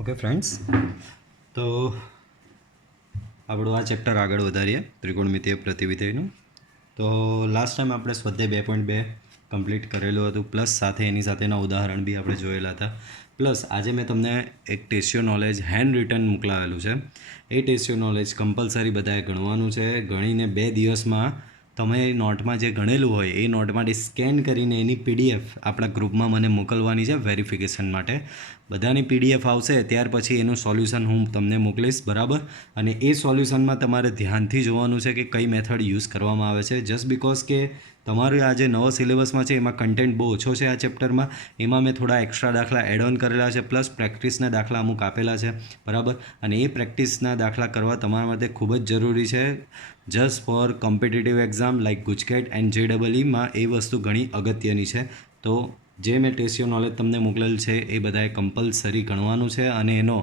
Okay friends, તો આપણું આ ચેપ્ટર આગળ વધારીએ ત્રિકોણમિતીય પ્રતિવિધેયનું. તો લાસ્ટ ટાઈમ આપણે સ્વાધ્યાય 2.2 કમ્પ્લીટ કરેલું હતું, પ્લસ સાથે એની સાથેના ઉદાહરણ બી આપણે જોયેલા હતા. પ્લસ આજે મેં તમને એક ટેસ્યો નોલેજ હેન્ડ રિટન મોકલાવેલું છે. એ ટેસ્યો નોલેજ કમ્પલસરી બધાએ ગણવાનું છે. ગણીને 2 દિવસમાં તમે નોટમાં જે ગણેલું હોય એ નોટમાંથી સ્કેન કરીને એની પીડીએફ આપણા ગ્રુપમાં મને મોકલવાની છે વેરિફિકેશન માટે. બધાની પીડીએફ આવશે ત્યાર પછી એનું સોલ્યુશન હું તમને મોકલીશ, બરાબર. અને એ સોલ્યુશનમાં તમારે ધ્યાનથી જોવાનું છે કે કઈ મેથડ યુઝ કરવામાં આવે છે. જસ્ટ બિકોઝ કે તમારું આ જે નવો સિલેબસમાં છે એમાં કન્ટેન્ટ બહુ ઓછો છે આ ચેપ્ટરમાં. એમાં મેં થોડા એક્સ્ટ્રા દાખલા એડ ઓન કરેલા છે, પ્લસ પ્રેક્ટિસના દાખલા અમુક આપેલા છે, બરાબર. અને એ પ્રેક્ટિસના દાખલા કરવા તમારા માટે ખૂબ જ જરૂરી છે. Just for competitive exam like GUJCET and JEEમાં એ વસ્તુ ઘણી અગત્યની છે. તો જે મેં ટેસ્યો નોલેજ તમને મોકલેલ છે એ બધાએ કમ્પલસરી ગણવાનું છે અને એનો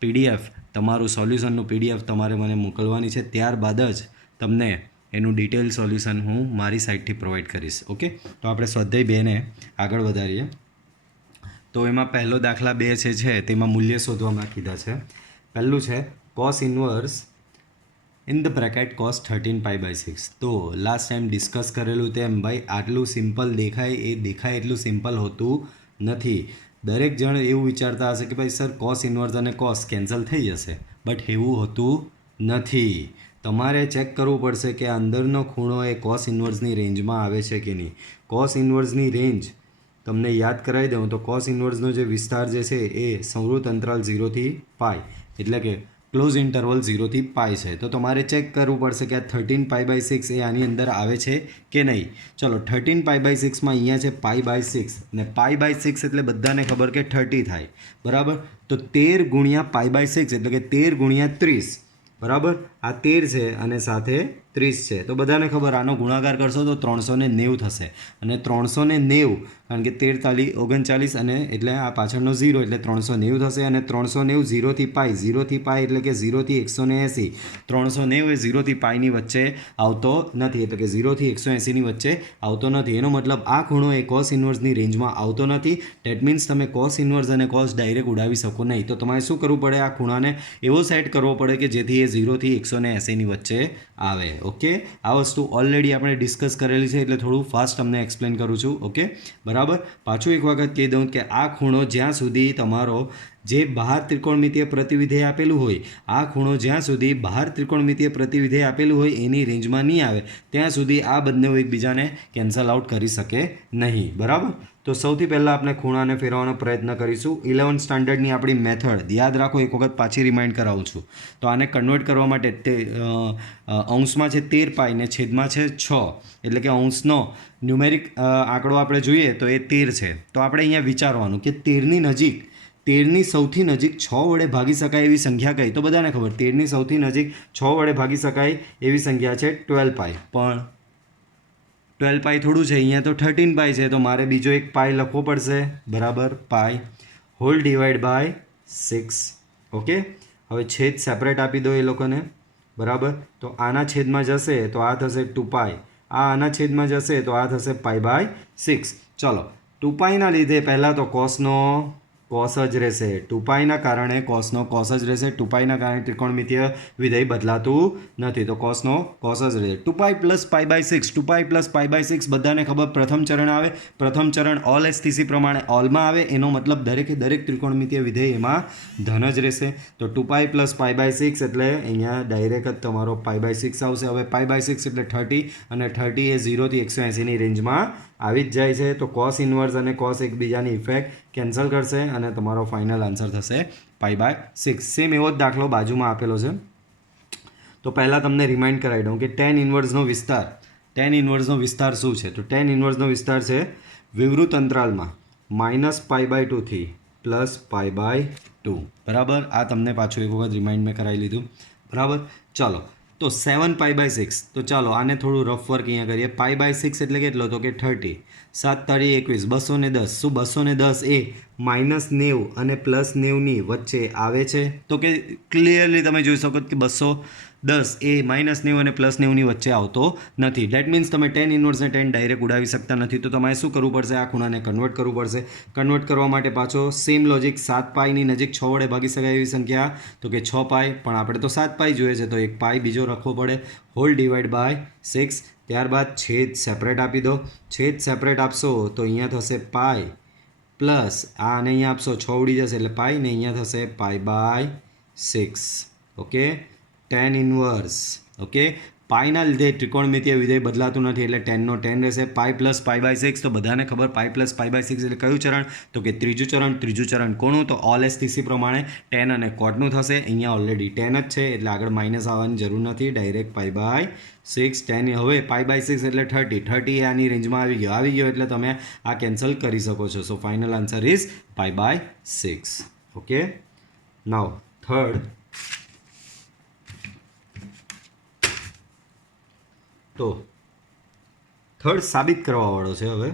પીડીએફ, તમારું સોલ્યુશનનું પીડીએફ તમારે મને મોકલવાની છે. ત્યારબાદ જ તમને એનું ડિટેલ સોલ્યુશન હું મારી સાઇડથી પ્રોવાઈડ કરીશ. ઓકે, તો આપણે સ્વાધ્યાય 2ને આગળ વધારીએ. તો એમાં પહેલો દાખલા 2 છે તેમાં મૂલ્ય શોધવામાં કીધા છે. પહેલું છે cos inverse in the bracket cos 13π/6. તો લાસ્ટ ટાઈમ ડિસ્કસ કરેલું તેમ ભાઈ આટલું સિમ્પલ દેખાય, એ દેખાય એટલું સિમ્પલ હોતું નથી. દરેક જણ એવું વિચારતા હશે કે ભાઈ સર કોસ ઇન્વર્સ અને કોસ કેન્સલ થઈ જશે, બટ એવું હોતું નથી. તમારે ચેક કરવું પડશે કે અંદરનો ખૂણો એ કોસ ઇન્વર્સની રેન્જમાં આવે છે કે નહીં. કોસ ઇન્વર્સની રેન્જ તમને યાદ કરાવી દઉં તો કોસ ઇન્વર્સનો જે વિસ્તાર જે છે એ સંવૃત અંતરાલ 0 થી π, એટલે કે ક્લોઝ ઇન્ટરવલ 0 થી π છે. તો તમારે ચેક કરવું પડશે કે આ 13π/6 એ આની અંદર આવે છે કે નહીં. ચલો 13π/6માં અહીંયા છે π/6 ને π/6 એટલે બધાને ખબર કે 30 થાય, બરાબર. તો 13 ગુણ્યા π/6 એટલે કે 13 ગુણ્યા 30, બરાબર. આ 13 છે અને સાથે 30 છે. તો બધાને ખબર આનો ગુણાકાર કરશો તો 390 થશે. અને 390 કારણ કે 13 તાલી 39 અને એટલે આ પાછળનો 0 એટલે 390 થશે. અને 390 0 થી π, 0 થી π એટલે કે 0 થી 180. 390 એ 0 થી πની વચ્ચે આવતો નથી, એટલે કે 0 થી 180ની વચ્ચે આવતો નથી. એનો મતલબ આ ખૂણો એ કોસ ઇન્વર્સની રેન્જમાં આવતો નથી. ડેટ મીન્સ તમે કોસ ઇન્વર્સ અને કોસ ડાયરેક્ટ ઉડાવી શકો નહીં. તો તમારે શું કરવું પડે, આ ખૂણાને એવો સેટ કરવો પડે કે જેથી એ 0 થી 180ની વચ્ચે આવે. ઓકે, આ વસ્તુ ઓલરેડી આપણે ડિસ્કસ કરેલી છે એટલે થોડું ફાસ્ટ તમને એક્સપ્લેન કરું છું. ઓકે, બરાબર. પાછું એક વખત કહી દઉં કે આ ખૂણો જ્યાં સુધી તમારો જે બહાર ત્રિકોણમિતીય પ્રતિવિધેય આપેલું હોય, આ ખૂણો જ્યાં સુધી બહાર ત્રિકોણમિતીય પ્રતિવિધેય આપેલું હોય એની રેન્જમાં નહીં આવે ત્યાં સુધી આ બંને એકબીજાને કેન્સલ આઉટ કરી શકે નહીં, બરાબર. તો સૌથી પહેલાં આપણે ખૂણાને ફેરવવાનો પ્રયત્ન કરીશું. 11th સ્ટાન્ડર્ડની આપણી મેથડ યાદ રાખો, એક વખત પાછી રિમાઇન્ડ કરાવું છું. તો આને કન્વર્ટ કરવા માટે તે અંશમાં છે 13π ને છેદમાં છે 6, એટલે કે અંશનો ન્યુમેરિક આંકડો આપણે જોઈએ તો એ 13 છે. તો આપણે અહીંયા વિચારવાનું કે 13ની નજીક, 13ની સૌથી નજીક 6 વડે ભાગી શકાય એવી સંખ્યા કઈ? તો બધાને ખબર 13ની સૌથી નજીક 6 વડે ભાગી શકાય એવી સંખ્યા છે 12π. પણ 12π થોડું છે, અહીંયા તો 13π છે, તો મારે બીજો એક પાઈ લખવો પડશે, બરાબર. પાઈ હોલ ડિવાઈડ બાય 6. ઓકે, હવે છેદ સેપરેટ આપી દો એ લોકોને, બરાબર. તો આના છેદમાં જશે તો આ થશે 2π, આના છેદમાં જશે તો આ થશે π/6. ચલો, 2πના લીધે પહેલાં તો કોસનો કોસ જ રહેશે, 2πના કારણે કોસનો કોસ જ રહેશે. 2πના કારણે ત્રિકોણમિતીય વિધેય બદલાતું નથી, તો કોસનો કોસ જ રહેશે. 2π પ્લસ π/6, 2π પ્લસ π/6 બધાને ખબર પ્રથમ ચરણ આવે. પ્રથમ ચરણ ઓલ એસટીસી પ્રમાણે ઓલમાં આવે, એનો મતલબ દરેકે દરેક ત્રિકોણમિતીય વિધેય એમાં ધન જ રહેશે. તો 2π પ્લસ π/6 એટલે અહીંયા ડાયરેક્ટ જ તમારો π/6 આવશે. હવે π/6 એટલે 30 અને 30 એ 0 થી 180ની રેન્જમાં આવી જ જાય છે. તો કોસ ઇન્વર્સ અને કોસ એકબીજાની ઇફેક્ટ કેન્સલ કરશે અને તમારો ફાઇનલ આન્સર થશે π/6. સેમ એવો જ દાખલો બાજુમાં આપેલો છે. તો પહેલાં તમને રિમાઇન્ડ કરાવી દઉં કે tan ઇન્વર્સનો વિસ્તાર, tan ઇન્વર્સનો વિસ્તાર શું છે? તો tan ઇન્વર્સનો વિસ્તાર છે વિવૃત અંતરાલમાં -π/2 થી +π/2, બરાબર. આ તમને પાછું એક વખત રિમાઇન્ડ મેં કરાવી લીધું, બરાબર. ચાલો, તો 7π/6. તો ચાલો આને થોડું રફ વર્ક અહીંયા કરીએ. π/6 એટલે કેટલો? તો કે 30. 7 તારી 21, 210. શું 210 એ -90 અને +90 વચ્ચે આવે છે? તો કે ક્લિયરલી તમે જોઈ શકો કે 210 એ -90 અને +90 વચ્ચે આવતો નથી. ડેટ મીન્સ તમે ટેન ઇનવર્સને 10 ડાયરેક્ટ ઉડાવી શકતા નથી. તો તમારે શું કરવું પડશે? આ ખૂણાને કન્વર્ટ કરવું પડશે. કન્વર્ટ કરવા માટે પાછો સેમ લોજિક, 7 પાઈની નજીક 6 વડે ભાગી શકાય એવી સંખ્યા, તો કે 6 પાઈ, પણ આપણે તો 7 પાઈ જોઈએ છે, તો એક પાઈ બીજો રાખવો પડે, હોલ ડિવાઈડ બાય 6. ત્યારબાદ છેદ સેપરેટ આપી દો. છેદ સેપરેટ આપશો તો અહીંયા થશે પાઈ પ્લસ આને અહીંયા આપશો 6 ઉડી જશે એટલે પાઈ, ને અહીંયા થશે pi by 6. Okay, tan inverse. Okay, પાઈના લીધે ત્રિકોણમિતીય વિધેય બદલાતું નથી એટલે 10નો 10 રહેશે. પાઈ પ્લસ પાઈ બાય 6, તો બધાને ખબર પાઈ પ્લસ પાઈ બાય 6 એટલે કયું ચરણ? તો કે ત્રીજું ચરણ. ત્રીજું ચરણ કોનું? તો ઓલ એસટીસી પ્રમાણે ટેન અને કોટનું થશે. અહીંયા ઓલરેડી 10 જ છે એટલે આગળ માઇનસ આવવાની જરૂર નથી, ડાયરેક્ટ પાઈ બાય 6. 10 હવે પાઈ બાય 6 એટલે 30 એ આની રેન્જમાં આવી ગયો એટલે તમે આ કેન્સલ કરી શકો છો. So final answer is pi by 6. Okay, now third. તો થર્ડ સાબિત કરવાવાળો છે. હવે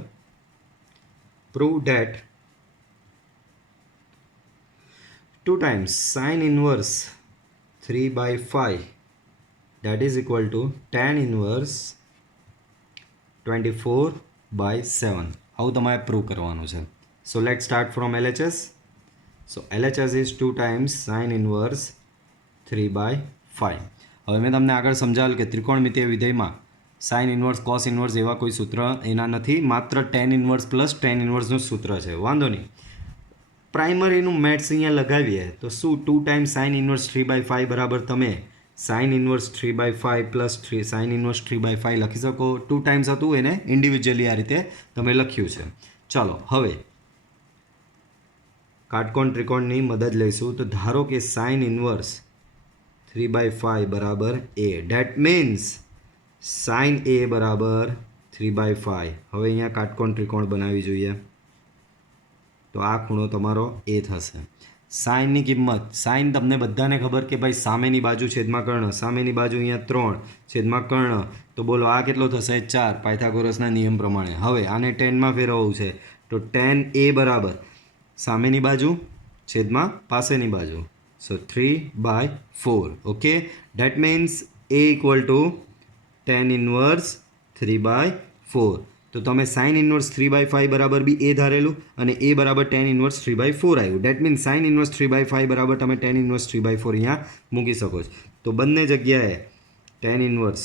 prove that 2 times sin inverse 3/5 that is equal to tan inverse 24/7. આવું તમારે પ્રૂવ કરવાનું છે. So let start from LHS. So LHS is 2 times sin inverse 3/5. હવે મેં તમને આગળ સમજાવેલ કે ત્રિકોણમિતીય વિધેયમાં સાઇન ઇન્વર્સ, કોસ ઇન્વર્સ એવા કોઈ સૂત્ર એના નથી, માત્ર ટેન ઇન્વર્સ પ્લસ ટેન ઇન્વર્સનું સૂત્ર છે. વાંધો નહીં, પ્રાઇમરીનું મેથ્સ અહીંયા લગાવીએ તો શું 2 times સાઇન ઇન્વર્સ 3/5 બરાબર તમે sign inverse 3/5 plus sine inverse 3/5 લખી શકો. 2 times હતું એને ઇન્ડિવિજ્યુઅલી આ રીતે તમે લખ્યું છે. ચાલો હવે કાટકોણ ત્રિકોણની મદદ લઈશું. તો ધારો કે સાઇન ઇન્વર્સ 3/5 બરાબર A. That means sine A બરાબર 3/5. હવે અહીંયા કાટકોણ ત્રિકોણ બનાવી જોઈએ. તો આ ખૂણો તમારો A થશે. સાઇનની કિંમત, સાઇન તમને બધાને ખબર કે ભાઈ સામેની બાજુ છેદમાં કર્ણ, સામેની બાજુ અહીંયા 3 છેદમાં કર્ણ, તો બોલો આ કેટલો થશે? 4, પાયથાગોરસના નિયમ પ્રમાણે. હવે આને 10માં ફેરવવું છે તો tan A બરાબર સામેની બાજુ છેદમાં પાસેની બાજુ, સો 3/4. Okay, date means A equal to tan inverse 3/4. તો તમે સાઇન ઇન્વર્સ 3/5 બરાબર બી A ધારેલું અને A બરાબર tan ઇન્વર્સ 3/4 આવ્યું. ડેટ મીન્સ સાઇન ઇન્વર્સ 3/5 બરાબર તમે tan ઇન્વર્સ 3/4 અહીંયા મૂકી શકો છો. તો બંને જગ્યાએ tan ઇન્વર્સ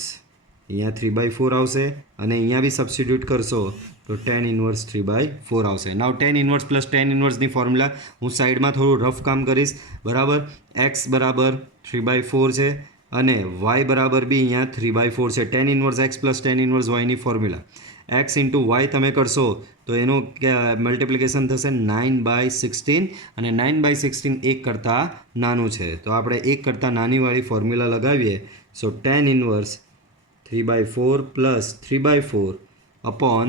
અહીંયા 3/4 આવશે અને અહીંયા બી સબસ્ટિટ્યૂટ કરશો તો tan ઇન્વર્સ 3/4 આવશે. Now tan inverse plus tan ઇન્વર્સની ફોર્મ્યુલા હું સાઈડમાં થોડું રફ કામ કરીશ. બરાબર, x બરાબર 3/4 છે અને y બરાબર બી અહીંયા 3/4 છે. tan inverse x plus tan inverse yની ફોર્મ્યુલા x ઇન્ટુ વાય તમે કરશો તો એનું મલ્ટિપ્લિકેશન થશે 9/16 અને 9/16 1 કરતાં નાનું છે. તો આપણે 1 કરતાં નાનીવાળી ફોર્મ્યુલા લગાવીએ. સો tan inverse 3/4 plus 3/4 upon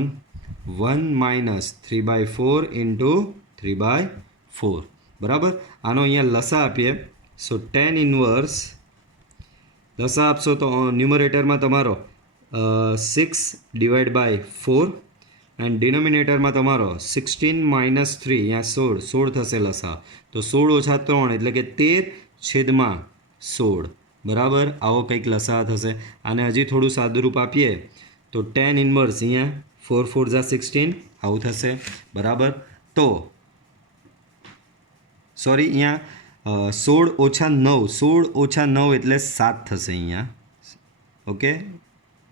1 minus 3/4 into 3/4. બરાબર, આનો અહીંયા લસા આપીએ. સો tan ઇન્વર્સ લસા આપશો તો ન્યુમરેટરમાં તમારો 6 ડિવાઈડ બાય 4 એન્ડ ડિનોમિનેટરમાં તમારો 16 માઇનસ 3, અહીંયા 16 થશે લસા. તો 16 ઓછા 3 એટલે કે 13/16. બરાબર, આવો કંઈક લસા થશે. આને હજી થોડું સાદુરૂપ આપીએ તો tan ઇન્વર્સ અહીંયા 4 4 જા 16 આવું થશે. બરાબર, તો સોરી અહીંયા 16 ઓછા 9, 16 ઓછા 9 એટલે 7 થશે અહીંયા. ઓકે,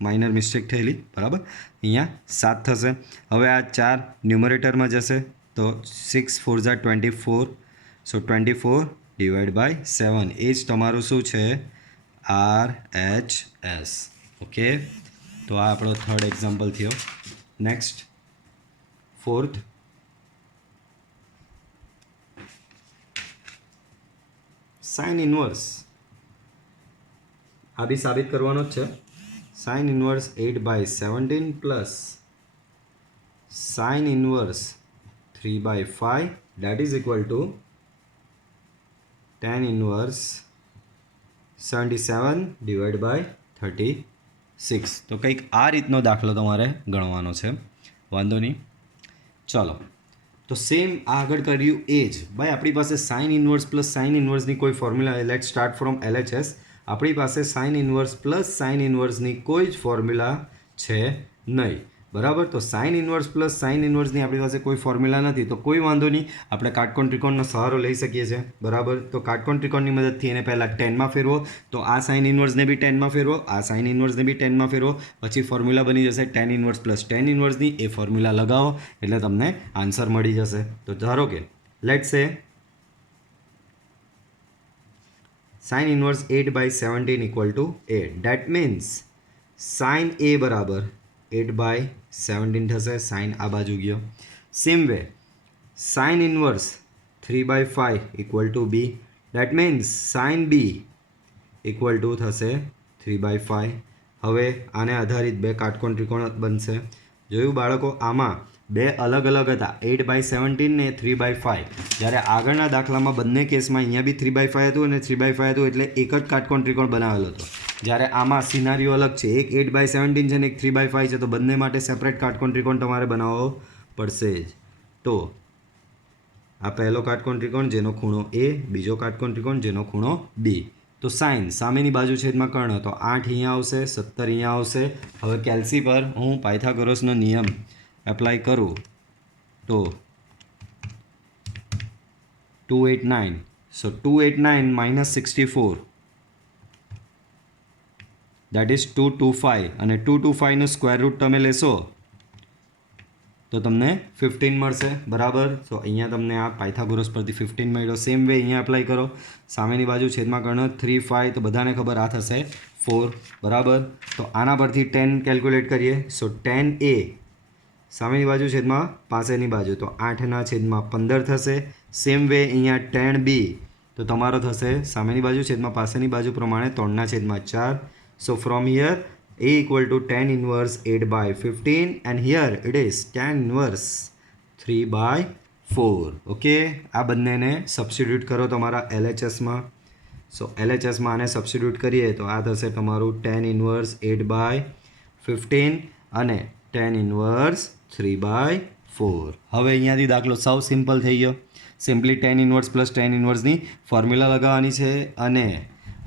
માઇનર મિસ્ટેક થયેલી. બરાબર, અહીંયા 7 થશે. હવે આ 4 ન્યુમરેટરમાં જશે તો 6 4 જા 24. સો 24 ડિવાઈડ બાય 7 એ જ તમારું શું છે? RHS. ઓકે, તો આ આપણો થર્ડ એક્ઝામ્પલ થયો. Next fourth. સાઇન ઇન્વર્સ આ બી સાબિત કરવાનો જ છે. Sine inverse 8/17 plus sine inverse 3/5 that is equal to tan inverse 77 divided by 36. તો કંઈક આ રીતનો દાખલો તમારે ગણવાનો છે. વાંધો નહીં, ચાલો તો સેમ આગળ કર્યું એ જ ભાઈ. આપણી પાસે સાઇન ઇન્વર્સ પ્લસ સાઇન ઇન્વર્સની કોઈ formula, late start from LHS. આપણી પાસે સાઇન ઇન્વર્સ પ્લસ સાઇન ઇન્વર્સની કોઈ જ ફોર્મ્યુલા છે નહીં, બરાબર. તો સાઇન ઇન્વર્સ પ્લસ સાઇન ઇન્વર્સની આપણી પાસે કોઈ ફોર્મ્યુલા નથી, તો કોઈ વાંધો નહીં, આપણે કાટકોણ ત્રિકોણનો સહારો લઈ શકીએ છીએ, બરાબર. તો કાટકોણ ત્રિકોણની મદદથી એને પહેલાં 10માં ફેરવો, તો આ સાઇન ઇન્વર્સને બી 10માં ફેરવો, આ સાઇન ઇન્વર્સને બી 10માં ફેરવો, પછી ફોર્મ્યુલા બની જશે tan ઇન્વર્સ પ્લસ tan ઇન્વર્સની. એ ફોર્મ્યુલા લગાવો એટલે તમને આન્સર મળી જશે. તો ધારો કે લેટ્સ સે sin inverse 8/17 equal to 8. That means sin A બરાબર 8/17 થશે. sin આ બાજુ ગયો. Same way sin inverse 3/5 equal to B. That means sin B equal to થશે 3/5. હવે આને આધારિત બે કાટકોણ ત્રિકોણ બનશે. જોયું બાળકો, આમાં બે અલગ અલગ હતા, 8/17 ને 3/5. જ્યારે આગળના દાખલામાં બંને કેસમાં અહીંયા બી 3/5 હતું અને 3/5 હતું, એટલે એક જ કાટકોણ ત્રિકોણ બનાવેલો હતો. જ્યારે આમાં સિનારીઓ અલગ છે, એક 8/17 છે ને એક 3/5 છે, તો બંને માટે સેપરેટ કાટકોણ ત્રિકોણ તમારે બનાવવો પડશે જ. તો આ પહેલો કાટકોણ ત્રિકોણ જેનો ખૂણો A, બીજો કાટકોણ ત્રિકોણ જેનો ખૂણો B. તો સાઇન સામેની બાજુ છેદમાં કર્ણ, તો 8 અહીંયા આવશે, 17 અહીંયા આવશે. હવે કેલ્સી પર હું પાયથાગોરસનો નિયમ એપ્લાય કરું તો 289. સો 289 minus 64, that is 225, અને 225નું સ્ક્વેર રૂટ તમે લેશો તો તમને 15 મળશે, બરાબર. તો અહીંયા તમને આ પાયથાગોરસ પરથી 15 મળ્યો. સેમ વે અહીંયા એપ્લાય કરો, સામેની બાજુ છેદમાં કર્ણ 3 5, તો બધાને ખબર આ થશે 4, બરાબર. તો આના પરથી 10 કેલ્ક્યુલેટ કરીએ. સો 10A સામેની બાજુ છેદમાં પાસેની બાજુ, તો 8ના છેદમાં 15 થશે. સેમ વે અહીંયા 10B તો તમારો થશે સામેની બાજુ છેદમાં પાસેની બાજુ પ્રમાણે 3ના છેદમાં 4. સો from here A equal to tan inverse 8/15 and here it is tan inverse 3/4. Okay, આ બંનેને સબસ્ટિટ્યૂટ કરો તમારા LHSમાં. સો LHSમાં આને સબસ્ટિટ્યૂટ કરીએ તો આ થશે તમારું tan inverse 8/15 અને tan inverse 3/4. હવે અહીંયાથી દાખલો સાવ સિમ્પલ થઈ ગયો. Simply tan inverse plus tan ઇન્વર્સની ફોર્મ્યુલા લગાવવાની છે, અને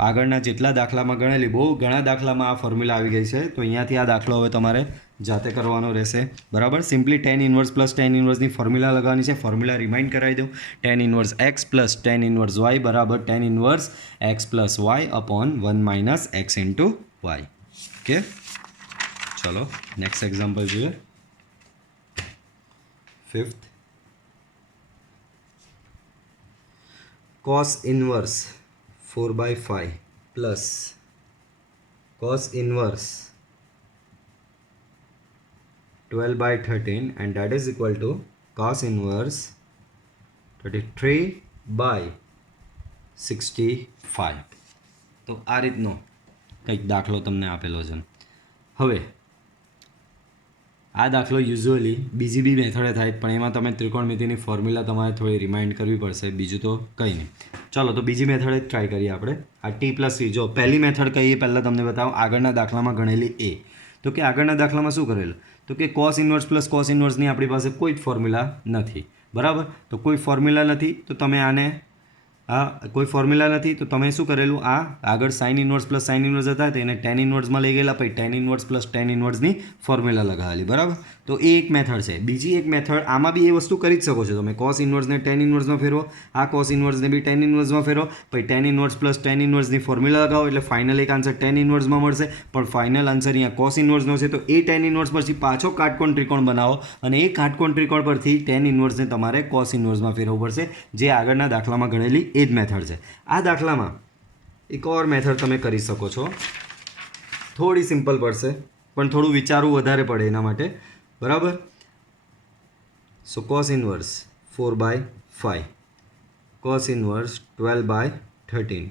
આગળના જેટલા દાખલામાં ગણેલી, બહુ ઘણા દાખલામાં આ ફોર્મ્યુલા આવી ગઈ છે, તો અહીંયાથી આ દાખલો હવે તમારે જાતે કરવાનો રહેશે, બરાબર. Simply tan inverse plus tan ઇન્વર્સની ફોર્મ્યુલા લગાવવાની છે. ફોર્મ્યુલા રિમાઇન્ડ કરાવી દઉં, tan inverse x plus tan inverse y બરાબર tan inverse x plus y upon 1 minus x into y. Okay, ચલો નેક્સ્ટ એક્ઝામ્પલ જોઈએ. 5th, cos inverse 4/5 plus cos inverse 12/13, and that is equal to cos inverse 33/65. તો આ રીતનો કંઈક દાખલો તમને આપેલો છે. હવે આ દાખલો યુઝ્યુઅલી બીજી બી મેથડે થાય, પણ એમાં તમે ત્રિકોણમિતિની ફોર્મ્યુલા તમારે થોડી રિમાઇન્ડ કરવી પડશે, બીજું તો કંઈ નહીં. ચલો તો બીજી મેથડ જ ટ્રાય કરીએ આપણે. આ T+3. જો પહેલી મેથડ કહીએ પહેલાં તમને બતાવો, આગળના દાખલામાં ગણેલી A. તો કે આગળના દાખલામાં શું કરેલું, તો કે કોસ ઇન્વર્સ પ્લસ કોસ ઇન્વર્સની આપણી પાસે કોઈ જ ફોર્મ્યુલા નથી, બરાબર. તો કોઈ ફોર્મ્યુલા નથી, તો તમે આને કોઈ ફોર્મ્યુલા નથી, તો તમે શું કરેલું, આ આગળ sine inverse plus sine inverse હતા તો એને tan ઇન્વર્સમાં લઈ ગયેલા, પછી tan ઇન્વર્સ પ્લસ tan ઇન્વર્સની ફોર્મ્યુલા લગાવેલી, બરાબર. તો એ એક મેથડ છે. બીજી એક મેથડ, આમાં બી એ વસ્તુ કરી જ શકો છો તમે, કોસ ઇન્વર્સને tan ઇન્વર્સમાં ફેરવો, આ કોસ ઇન્વર્સને બી tan ઇન્વર્સમાં ફેરવો, પછી tan ઇન્વર્સ પ્લસ tan ઇન્વર્સની ફોર્મ્યુલા લગાવો, એટલે ફાઇનલ એક આન્સર tan ઇન્વર્સમાં મળશે. પણ ફાઇનલ આન્સર અહીંયા કોસ ઇન્વર્સનો છે, તો એ tan ઇન્વર્સ પછી પાછો કાટકોણ ત્રિકોણ બનાવો, અને એ કાટકોણ ત્રિકોણ પરથી tan ઇન્વર્સને તમારે કોસ ઇન્વર્સમાં ફેરવવું પડશે, જે આગળના દાખલામાં ગણેલી એ જ મેથડ છે. આ દાખલામાં એક ઓર મેથડ તમે કરી શકો છો, થોડી સિમ્પલ પડશે પણ થોડું વિચારવું વધારે પડે એના માટે, બરાબર. સો કોસ ઇન્વર્સ 4/5, કોસ ઇન્વર્સ 12/13.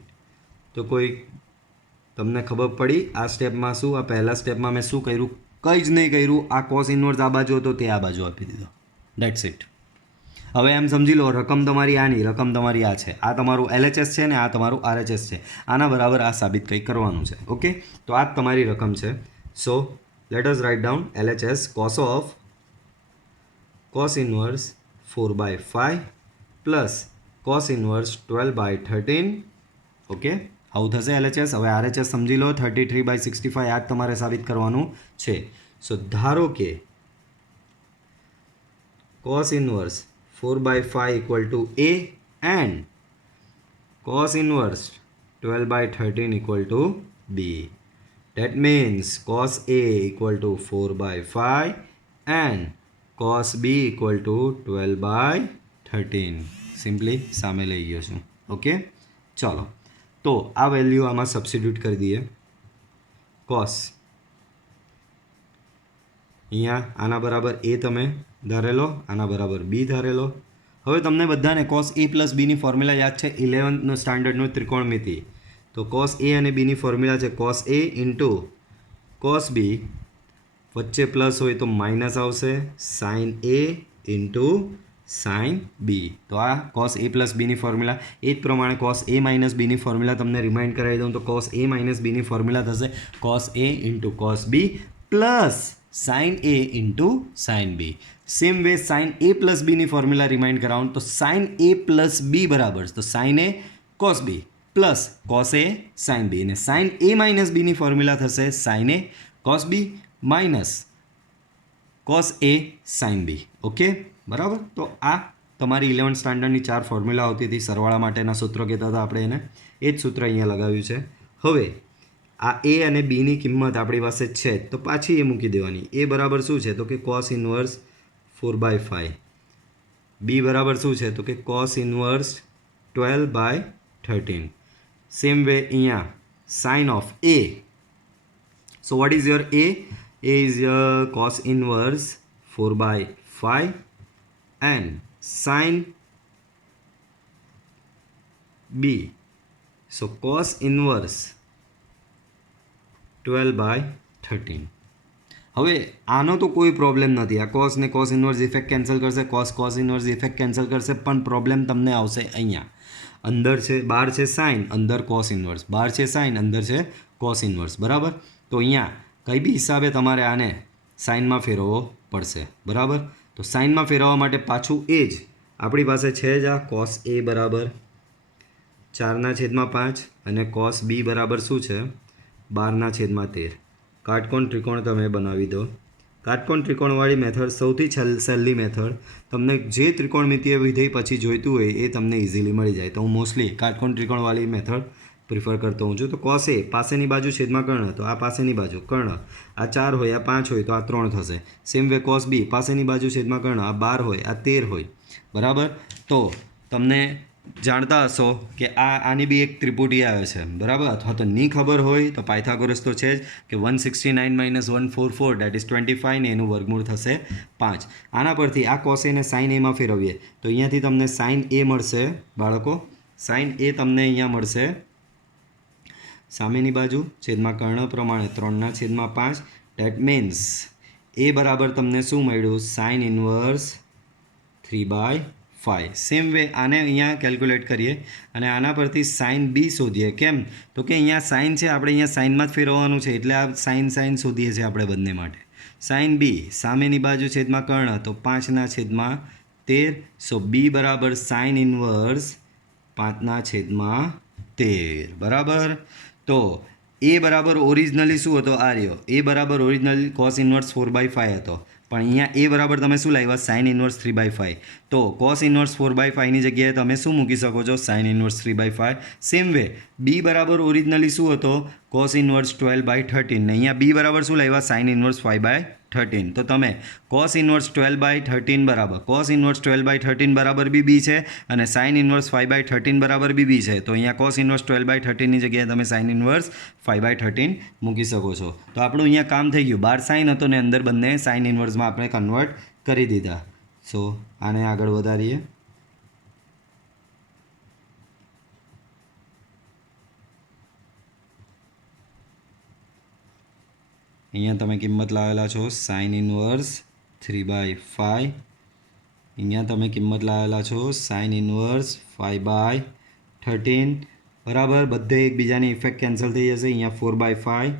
તો કોઈ તમને ખબર પડી આ સ્ટેપમાં શું, આ પહેલા સ્ટેપમાં મેં શું કર્યું, કંઈ જ નહીં કર્યું. આ કોસ ઇન્વર્સ આ બાજુ હતો તે આ બાજુ આપી દીધો, ડેટ્સ ઇટ. હવે એમ સમજી લો, રકમ તમારી આ નહીં, રકમ તમારી આ છે, આ તમારું LHS છે ને આ તમારું RHS છે, આના બરાબર આ સાબિત કંઈક કરવાનું છે. ઓકે, તો આ જ તમારી રકમ છે. So let us write down LHS. cos inverse 4/5 plus cos inverse 12/13. Okay, આવું થશે LHS. હવે RHS સમજી લો, 33/65 આ જ તમારે સાબિત કરવાનું છે. સો ધારો કે cos inverse 4/5 equal to A and cos inverse 12/13 equal to B. That means cos A equal to 4/5 and cos B equal to 12/13. Simply સામે લઈ ગયો છું. ઓકે, ચાલો તો આ વેલ્યુ આમાં સબસ્ટિટ્યુટ કરી દઈએ. cos અહીંયા આના બરાબર A તમે ધારેલો, આના બરાબર B ધારેલો. હવે તમને બધાને cos A પ્લસ બીની ફોર્મ્યુલા યાદ છે 11th સ્ટાન્ડર્ડનું ત્રિકોણમિતિ. તો cos A અને બીની ફોર્મ્યુલા છે cos A into cos B, વચ્ચે પ્લસ હોય તો માઇનસ આવશે, sin A into sin B. તો આ cos A પ્લસ બીની ફોર્મ્યુલા. એ જ પ્રમાણે cos A માઇનસ બીની ફોર્મ્યુલા તમને રિમાઇન્ડ કરાવી દઉં તો cos A માઇનસ બીની ફોર્મ્યુલા થશે cos A into cos B plus sin A into sin B. Same way sin A plus બીની ફોર્મ્યુલા રિમાઇન્ડ કરાવું તો sin A પ્લસ B બરાબર, તો sin A cos B plus cos A sin B, અને sin A minus બીની formula થશે sin A cos B minus cos A sin B. Okay, બરાબર. તો આ તમારી 11th સ્ટાન્ડર્ડની 4 ફોર્મ્યુલા આવતી હતી, સરવાળા માટેના સૂત્રો કહેતા હતા આપણે એને, એ જ સૂત્ર અહીંયા લગાવ્યું છે. હવે આ A અને Bની કિંમત આપણી પાસે છે તો પાછી એ મૂકી દેવાની. A બરાબર શું છે તો કે cos ઇન્વર્સ 4/5. B બરાબર શું છે તો કે cos ઇન્વર્સ 12/13. સેમ વે અહીંયા sin of A. So what is your A? A is your cos inverse 4/5 and sin B. So cos inverse 12/13. હવે આનો તો કોઈ પ્રોબ્લેમ નથી. આ cos ને cos ઇન્વર્સ ઇફેક્ટ કેન્સલ કરશે, cos ઇન્વર્સ ઇફેક્ટ કેન્સલ કરશે, પણ પ્રોબ્લેમ તમને આવશે અહીંયા. અંદર છે, બહાર છે સાઇન, અંદર cos ઇન્વર્સ, બહાર છે સાઇન, અંદર છે cos ઇન્વર્સ. બરાબર. તો અહીંયા કંઈ બી હિસાબે તમારે આને સાઇનમાં ફેરવવો પડશે. બરાબર. તો સાઇનમાં ફેરવવા માટે પાછું એ જ આપણી પાસે છે જ આ cos A બરાબર 4/5 અને cos B બરાબર શું છે 12/13. કાટકોણ ત્રિકોણ તમે બનાવી દો. કાટકોણ ત્રિકોણવાળી મેથડ સૌથી સહેલી મેથડ. તમને જે ત્રિકોણમિતિય વિધેય પછી જોઈતું હોય એ તમને ઇઝીલી મળી જાય. તો હું મોસ્ટલી કાટકોણ ત્રિકોણવાળી મેથડ પ્રિફર કરતો હોઉં છું. તો cos A પાસેની બાજુ છેદમાં કર્ણ, તો આ પાસેની બાજુ કર્ણ, આ 4 હોય, આ 5 હોય તો આ 3 થશે. સેમ વે cos B પાસેની બાજુ છેદમાં કર્ણ, આ 12 હોય, આ 13 હોય. બરાબર. તો તમને જાણતા હશો કે આની બી એક ત્રિપુટી આવે છે. બરાબર. અથવા તો નહીં ખબર હોય તો પાયથાગોરસ તો છે જ કે 169 - 144 દેટ ઇઝ 25 ને એનું વર્ગમૂળ થશે 5. આના પરથી આ cos A ને sin A માં ફેરવીએ તો અહીંયાથી તમને sin A મળશે બાળકો. sin A તમને અહીંયા મળશે સામેની બાજુ છેદમાં કર્ણ પ્રમાણે 3/5. ડેટ મીન્સ A બરાબર તમને શું મળ્યું sin ઇન્વર્સ 3/5. સેમ વે આને અહીંયા કેલ્ક્યુલેટ કરીએ અને આના પરથી sin B શોધીએ. કેમ તો કે અહીંયા sin છે, આપણે અહીંયા સાઇનમાં જ ફેરવવાનું છે, એટલે આ sin શોધીએ છીએ આપણે બંને માટે. sin B સામેની બાજુ છેદમાં કર્ણ તો 5/13. સો B બરાબર sin ઇન્વર્સ 5/13. બરાબર. તો A બરાબર ઓરિજિનલી શું હતો આ રહ્યો. A બરાબર ઓરિજિનલી cos ઇન્વર્સ 4/5 હતો, પણ અહીંયા A બરાબર તમે શું લાવ્યા sin ઇન્વર્સ 3/5. તો cos ઇન્વર્સ 4/5ની જગ્યાએ તમે શું મૂકી શકો છો sin inverse 3/5. Same way B બરાબર ઓરિજિનલી શું હતો cos ઇન્વર્સ 12/13 ને અહીંયા B બરાબર શું લાવ્યા sin ઇન્વર્સ 5/13. તો તમે cos ઇન્વર્સ 12/13 બરાબર cos ઇન્વર્સ 12/13 બરાબર B છે અને sin ઇન્વર્સ 5/13 બરાબર B છે. તો અહીંયા cos ઇન્વર્સ 12/13ની જગ્યાએ તમે sin ઇન્વર્સ 5/13 મૂકી શકો છો. તો આપણું અહીંયા કામ થઈ ગયું. બહાર sin હતો ને અંદર બંને sin ઇન્વર્સમાં આપણે કન્વર્ટ કરી દીધા. સો આને આગળ વધારીએ. અહીંયા તમે કિંમત લાવેલા છો sin ઇન્વર્સ 3/5. અહીંયા તમે કિંમત લાવેલા છો sin ઇન્વર્સ 5/13. બરાબર. બધે એકબીજાની ઇફેક્ટ કેન્સલ થઈ જશે. અહીંયા 4/5,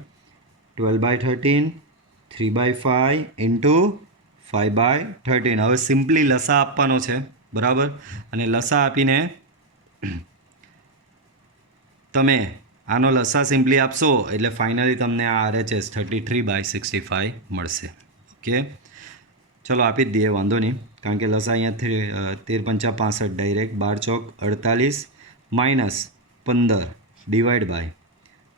12/13, 3/5 ઇન્ટુ 5/13. હવે સિમ્પલી લસા આપવાનો છે, બરાબર, અને લસા આપીને તમે આનો લસા સિમ્પલી આપશો એટલે ફાઇનલી તમને આ RHS 33/65 મળશે. ઓકે, ચલો આપી જ દઈએ, વાંધો નહીં, કારણ કે લસા અહીંયાથી 13 × 5 = 65, direct 12 × 48 - 15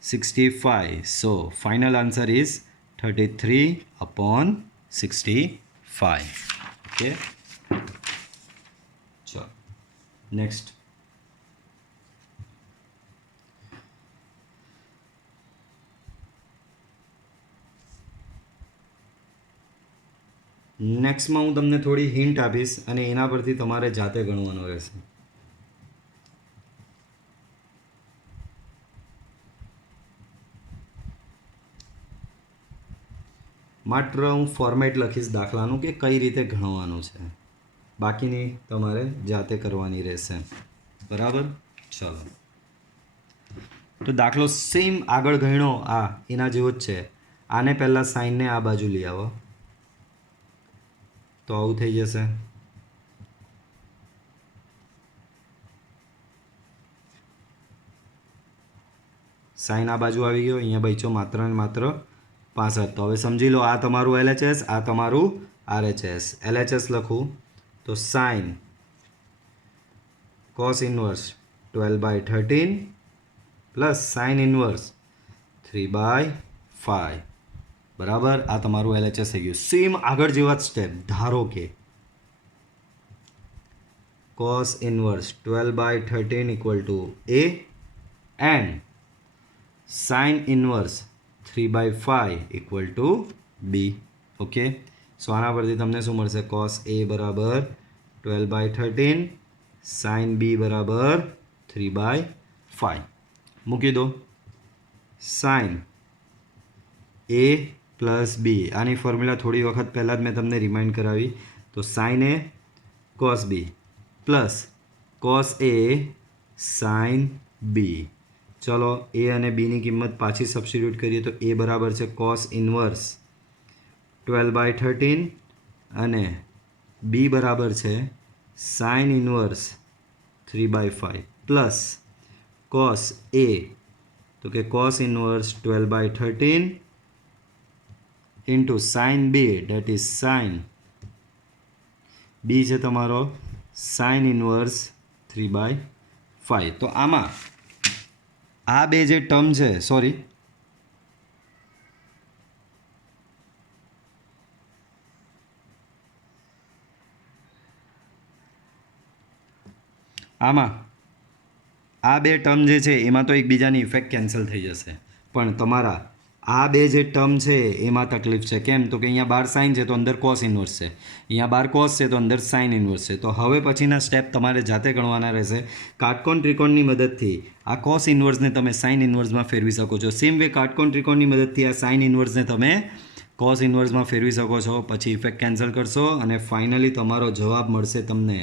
/65. So final answer is 33/65. Okay, ચલો નેક્સ્ટ. નેક્સ્ટમાં હું તમને થોડી હિન્ટ આપીશ અને એના પરથી તમારે જાતે ગણવાનું રહેશે. માત્ર હું ફોર્મેટ લખીશ દાખલાનું કે કઈ રીતે ગણવાનું છે, બાકીની તમારે જાતે કરવાની રહેશે, બરાબર. ચલો, તો દાખલો સેમ આગળ ગણ્યો આ એના જેવો જ છે. આને પહેલાં સાઈનને આ બાજુ લઈ આવો તો આવું થઈ જશે. સાઈન આ બાજુ આવી ગયો, અહીંયા બચ્યો માત્ર ને માત્ર 65. તો હવે સમજી લો, આ તમારું LHS, આ તમારું RHS. LHS લખું તો sine cos inverse 12/13 plus sine inverse 3/5, બરાબર. આ તમારું LHS થઈ ગયું. સેમ આગળ જેવા જ સ્ટેપ. ધારો કે cos inverse 12/13 = A and sine inverse 3/5 = B. Okay, so આના પરથી તમને શું મળશે? cos A બરાબર 12/13, સાઇન B બરાબર 3/5. મૂકી દો. સાઇન A પ્લસ B, આની ફોર્મ્યુલા થોડી વખત પહેલાં જ મેં તમને રિમાઇન્ડ કરાવી. તો sine A cos B plus cos A sine B. ચલો, A અને Bની કિંમત પાછી સબસ્ટિટ્યૂટ કરીએ તો A બરાબર છે cos ઇન્વર્સ 12/13 અને B બરાબર છે sine inverse 3/5 plus cos A, તો કે cos inverse 12/13 into sine B, that is sine B છે તમારો સાઇન ઇન્વર્સ 3/5. તો આમાં આ બે જે ટર્મ છે, સોરી, આમાં આ બે ટર્મ જે છે એમાં તો એકબીજાની ઇફેક્ટ કેન્સલ થઈ જશે, પણ તમારા આ બે જે ટર્મ છે એમાં તકલીફ છે. કેમ? તો કે અહીંયા 12 સાઇન છે તો અંદર કોસ ઇન્વર્સ છે, અહીંયા 12 કોસ છે તો અંદર સાઇન ઇન્વર્સ છે. તો હવે પછીના સ્ટેપ તમારે જાતે ગણવાના રહેશે. કાટકોણ ત્રિકોણની મદદથી આ કોસ ઇન્વર્સને તમે સાઇન ઇન્વર્સમાં ફેરવી શકો છો. સેમ વે કાટકોણ ત્રિકોણની મદદથી આ સાઇન ઇન્વર્સને તમે કોસ ઇન્વર્સમાં ફેરવી શકો છો. પછી ઇફેક્ટ કેન્સલ કરશો અને ફાઇનલી તમારો જવાબ મળશે તમને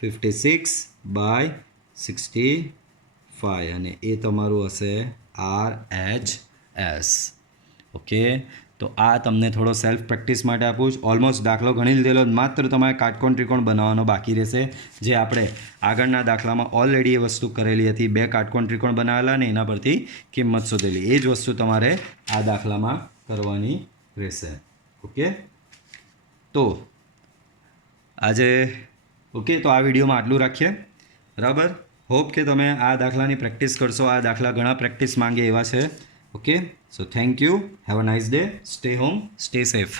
56/65 અને એ તમારું હશે RHS. ઓકે, તો આ તમને થોડો સેલ્ફ પ્રેક્ટિસ માટે આપું છું. ઓલમોસ્ટ દાખલો ગણી લીધેલો, માત્ર તમારે કાટકોણ ત્રિકોણ બનાવવાનો બાકી રહેશે, જે આપણે આગળના દાખલામાં ઓલરેડી એ વસ્તુ કરેલી હતી. 2 કાટકોણ ત્રિકોણ બનાવેલા ને એના પરથી કિંમત શોધેલી. એ જ વસ્તુ તમારે આ દાખલામાં કરવાની રહેશે. ઓકે, તો આજે ઓકે, તો આ વિડીયોમાં આટલું રાખીએ, બરાબર. હોપ કે તમે આ દાખલાની પ્રેક્ટિસ કરશો. આ દાખલા ઘણા પ્રેક્ટિસ માંગે એવા છે. Okay, so thank you. Have a nice day. Stay home, stay safe.